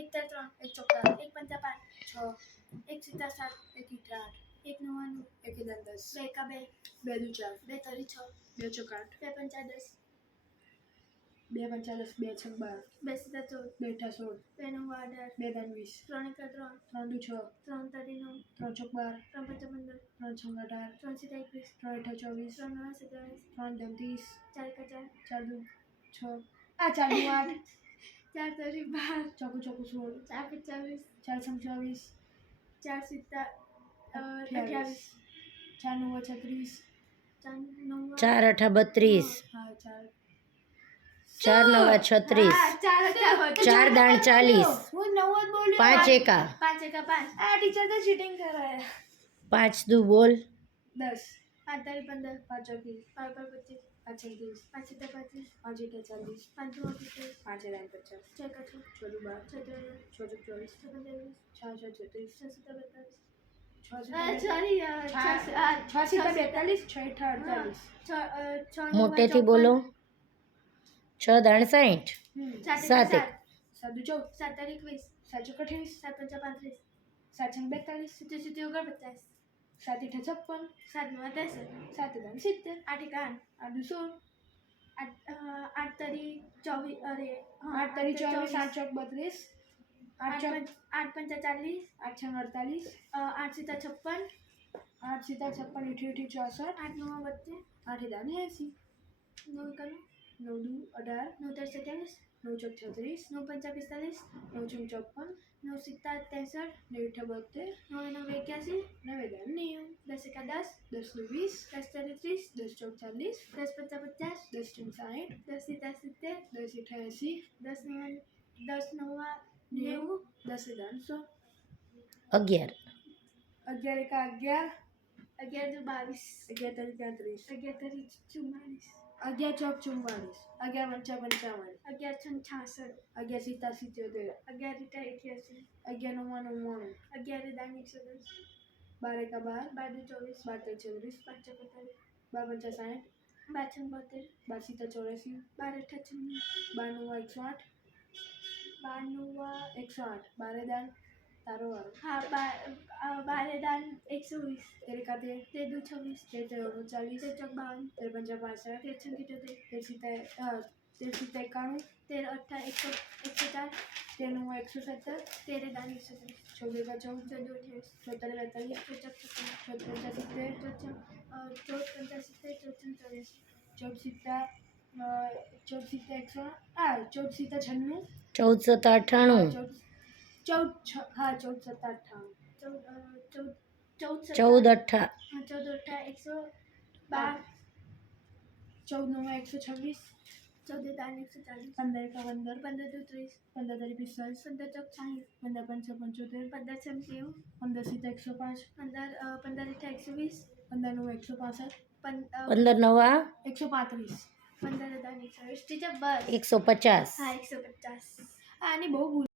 એક તાર 3 એક ચોકા એક પંચા 5 6 એક સીતા 7 એક ઈટા 8 એક નવાનું એક દન 10 બે કા 2 બે દુ 4 બે તરી 6 બે ચોક 8 બે પંચા 10 બે પંચા 10 બે છક 12 બે સીતા 14 બે ઠા 16 બે નવ 18 બે દન 20 3 એક 3 3 દુ 6 3 તરી 9 3 ચોક 12 3 પંચા 15 3 છ 18 3 સીતા 21 3 અઠા 24 3 નવા 27 3 દન 30 4 કા 4 4 દુ 6 આ 4 દુ 8 4 તરી 12 ચોકુ ચોકુ 16 4 પંચા 20 4 છમ 24 4 સીતા 28 4 નવ 36 4 9 4 અઠા 32 હા 4 4 નવા 36 4 દાણ 40 હું નવ જ બોલ્યો 5 એકા 5 એકા 5 આ ટીચર તો ચીટિંગ કરાય 5 દુ બોલ 10 5 તારી 15 5 ચોકી 5 પર 25 5 36 5 સીતા 35 5 એકા 40 5 દુ 50 5 એકા 50 6 કા 6 6 દુ 12 6 ચોક 24 6 25 6 36 6 સીતા 42 6 સીતા 42 6 ઠા 48 મોટેથી બોલો 6 દાણ 60 7 એક 7 દુ 14 7 તારીખ 20 7 ચોક 28 7 પંચા 35 7 છંગ 42 સીતે સીતે 49 7 ઈઠા 56 7 નવા 63 7 દાન 70 8 એકા 8 દુ 16 8 તારી 24 અરે 8 તારી 24 8 ચોક 32 8 પંચા 40 8 છંગ 48 8 સીતા 56 8 સીતા 56 ઈઠી 64 8 નવા 72 8 દાન 80 9 કનું 9 દુ 18 9 તારી 27 9 ચોક 36 9 પંચા 45 9 છંગ 54 9 સીતા 63 9 ઈઠા 72 9 9 81 9 દાન 90 10 એકા 10 10 દુ 20 10 તારી 30 10 ચોક 40 10 પંચા 50 10 છંગ 60 10 સીતા 70 10 ઈઠા 80 10 નવા 90 10 દાન 100 11 11 એકા 11 11 દુ 22 11 તારી 33 11 તારી 44 11 ચોક 44 11 પંચા 55 11 છંગ 66 11 સીતા 77 11 ઈઠા 88 11 નવા 99 11 દાન 110 12 એકા 12 12 દુ 24 12 તારી 24 5 ચોક 60 12 છંગ 72 12 સીતા 84 12 અઠા 96 12 નવા 108 12 દાન તારો વારો હા 12 દાન 120 13 કા 13 દુ 26 13 40 ચોક 52 13 પંચા 65 13 છંગ 78 13 સીતા 91 13 અઠા 104 13 નવા 170 13 દાન 130 14 કા 14 14 28 14 પંચા 70 14 સીતા 14 સીતા 14 સીતા 96 14 સત્તા 98 14 સત્તા 98 14 અઠા 14 અઠા 112 14 નવા 126 14 દાન 140 15 એકા 15 15 દુ 30 15 તારી 45 15 ચોક 60 15 પંચા 75 15 છમ 90 15 સીતા 105 15 ઈઠા 120 15 નવા 165 15 નવા 135 15 દાન 120 ટીચર બસ 150 હા 150 આની બહુ ભૂલ